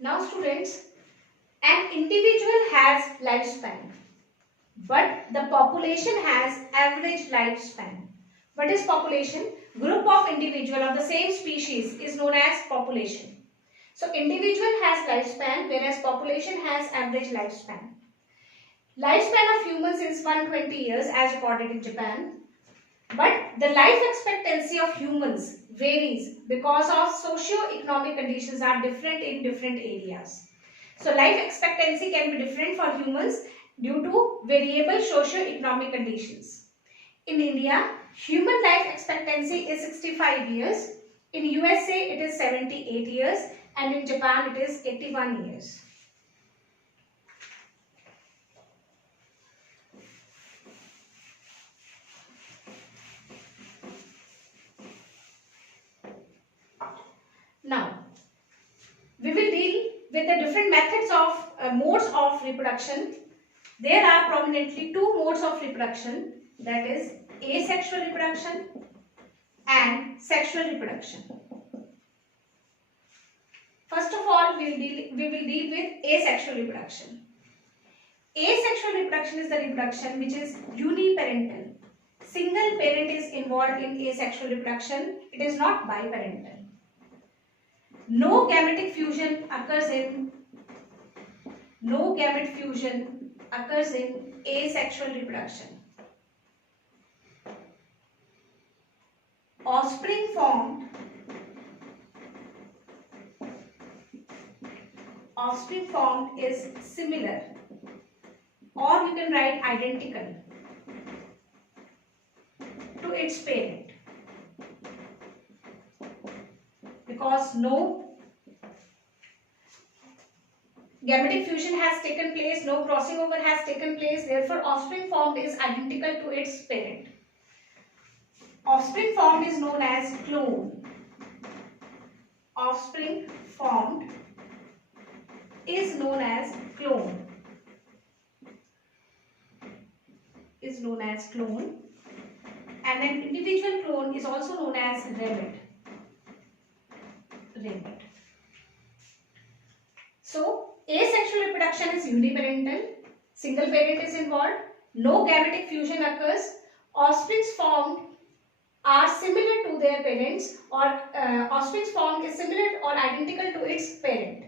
Now students, an individual has lifespan, but the population has average lifespan. What is population? Group of individual of the same species is known as population. So individual has lifespan whereas population has average lifespan. Lifespan of humans is 120 years as recorded in Japan. But the life expectancy of humans varies because of socio-economic conditions are different in different areas. So life expectancy can be different for humans due to variable socio-economic conditions. In India, human life expectancy is 65 years. In USA, it is 78 years. And in Japan, it is 81 years. Now, we will deal with the different methods of modes of reproduction. There are prominently two modes of reproduction, that is asexual reproduction and sexual reproduction. First of all, we will deal with asexual reproduction. Asexual reproduction is the reproduction which is uniparental. Single parent is involved in asexual reproduction. It is not biparental. No gametic fusion occurs in asexual reproduction. Offspring formed is similar, or you can write identical to its parent, because no gametic fusion has taken place, no crossing over has taken place, therefore offspring formed is identical to its parent. Offspring formed is known as clone. Offspring formed is known as clone. And an individual clone is also known as remnant. So, asexual reproduction is uniparental, single parent is involved, no gametic fusion occurs, offspring formed are similar to their parents, or offspring formed is similar or identical to its parent.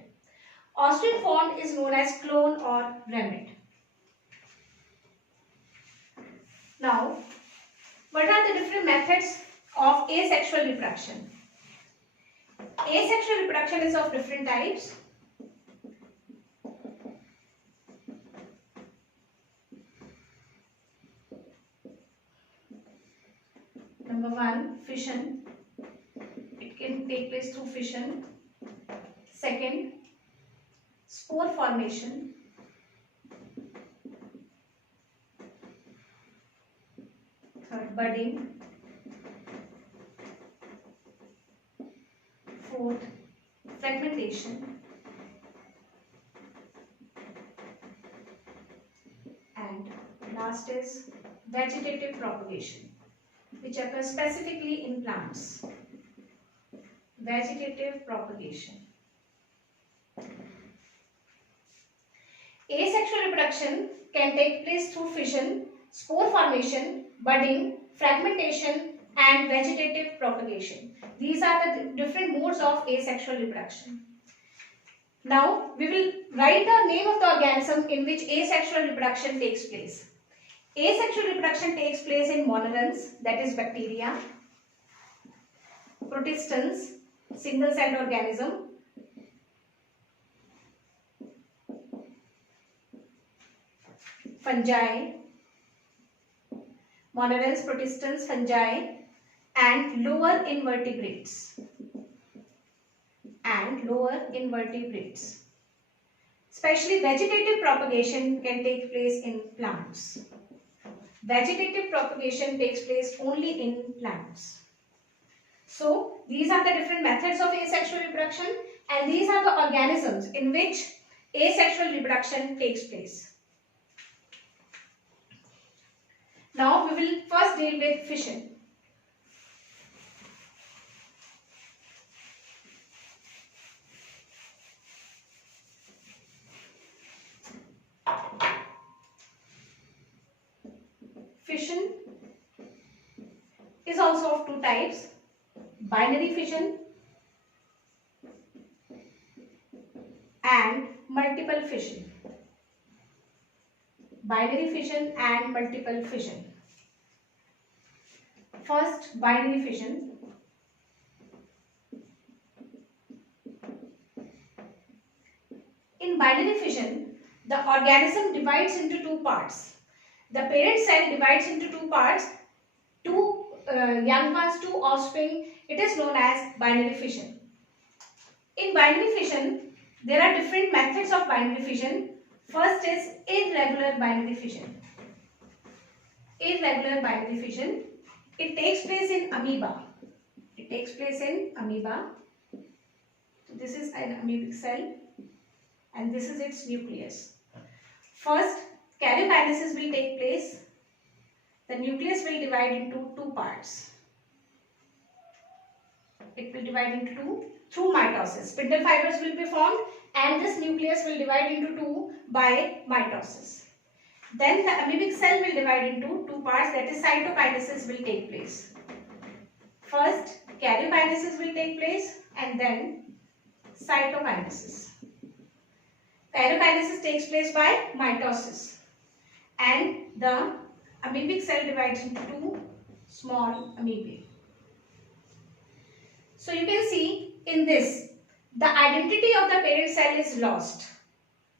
Offspring formed is known as clone or remnant. Now, what are the different methods of asexual reproduction? Asexual reproduction is of different types. Number 1, fission. It can take place through fission. Second, spore formation. Third, budding. Fourth, fragmentation. And last is vegetative propagation, which occurs specifically in plants. Vegetative propagation. Asexual reproduction can take place through fission, spore formation, budding, fragmentation and vegetative propagation. These are the different modes of asexual reproduction. Now, we will write the name of the organism in which asexual reproduction takes place. Asexual reproduction takes place in monorans, that is bacteria, protistans, single-celled organism, fungi, monorans, protistans, fungi, and lower invertebrates. Especially vegetative propagation can take place in plants. Vegetative propagation takes place only in plants. So, these are the different methods of asexual reproduction, and these are the organisms in which asexual reproduction takes place. Now, we will first deal with fission. fission is also of two types, binary fission and multiple fission. Binary fission and multiple fission. First, binary fission. In binary fission, the organism divides into two parts. The parent cell divides into two parts, two young ones, two offspring. It is known as binary fission. In binary fission, there are different methods of binary fission. First is irregular binary fission. Irregular binary fission. It takes place in amoeba. It takes place in amoeba. So this is an amoebic cell and this is its nucleus. First, karyokinesis will take place. The nucleus will divide into two parts. It will divide into two through mitosis. Spindle fibers will be formed and this nucleus will divide into two by mitosis. Then the amoebic cell will divide into two parts, that is cytokinesis will take place. First, karyokinesis will take place and then cytokinesis. Karyokinesis takes place by mitosis and the amoebic cell divides into two small amoebae. So you can see in this, the identity of the parent cell is lost.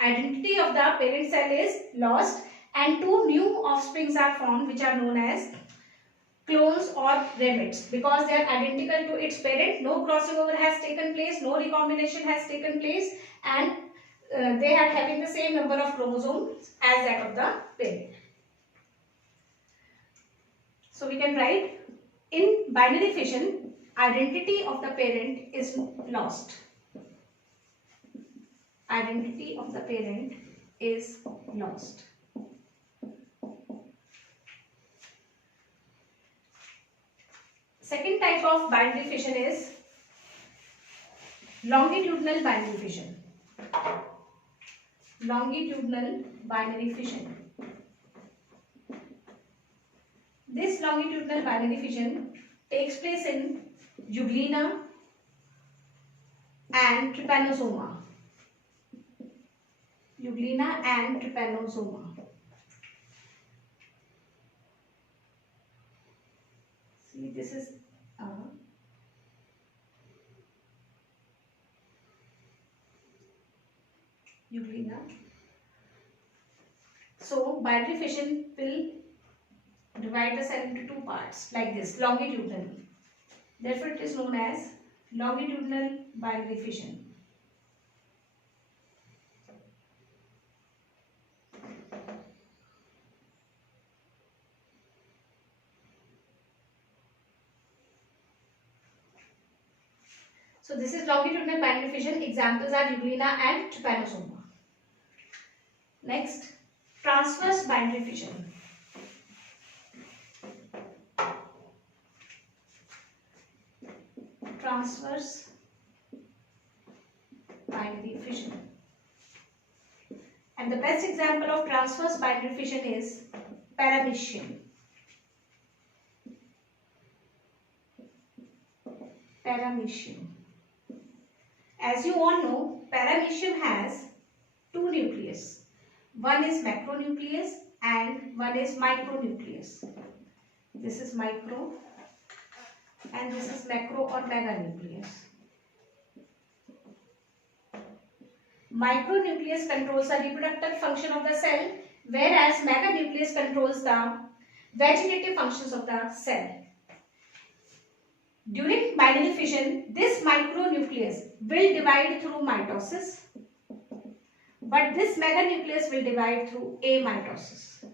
Identity of the parent cell is lost and two new offsprings are formed which are known as clones or gametes because they are identical to its parent. No crossing over has taken place, no recombination has taken place and they are having the same number of chromosomes as that of the parent. So we can write in binary fission, identity of the parent is lost. Identity of the parent is lost. Second type of binary fission is longitudinal binary fission. Longitudinal binary fission. This longitudinal binary fission takes place in Euglena and Trypanosoma. Euglena and Trypanosoma. See, this is Euglena. So binary fission will divide the cell into two parts like this, longitudinal. Therefore, it is known as longitudinal binary fission. So this is longitudinal binary fission. Examples are Euglena and Trypanosoma. Next, transverse binary fission. Transverse binary fission. And the best example of transverse binary fission is paramecium. Paramecium. As you all know, paramecium has two nucleus. One is macronucleus and one is micronucleus. This is micro and this is macro or meganucleus. Micronucleus controls the reproductive function of the cell, whereas meganucleus controls the vegetative functions of the cell. During binary fission, this micronucleus will divide through mitosis, but this meganucleus will divide through amitosis.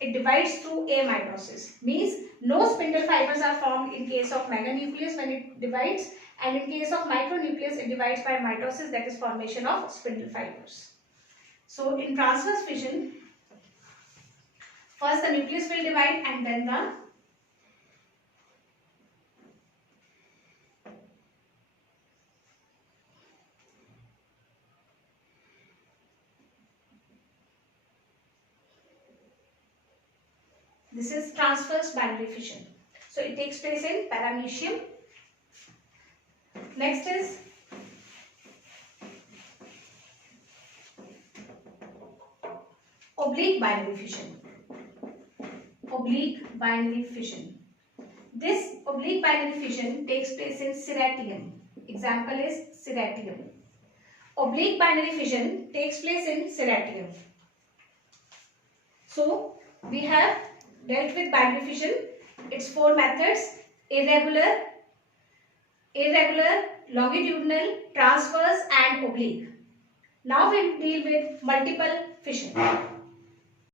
It divides through amitosis, means no spindle fibers are formed in case of meganucleus when it divides, and in case of micronucleus it divides by mitosis, that is formation of spindle fibers. So in transverse fission, first the nucleus will divide and then the This is transverse binary fission. So it takes place in paramecium. Next is oblique binary fission. Oblique binary fission. This oblique binary fission takes place in Serratium. Example is Serratium. Oblique binary fission takes place in Serratium. So we have dealt with binary fission. Its four methods: irregular, longitudinal, transverse and oblique. Now we will deal with multiple fission.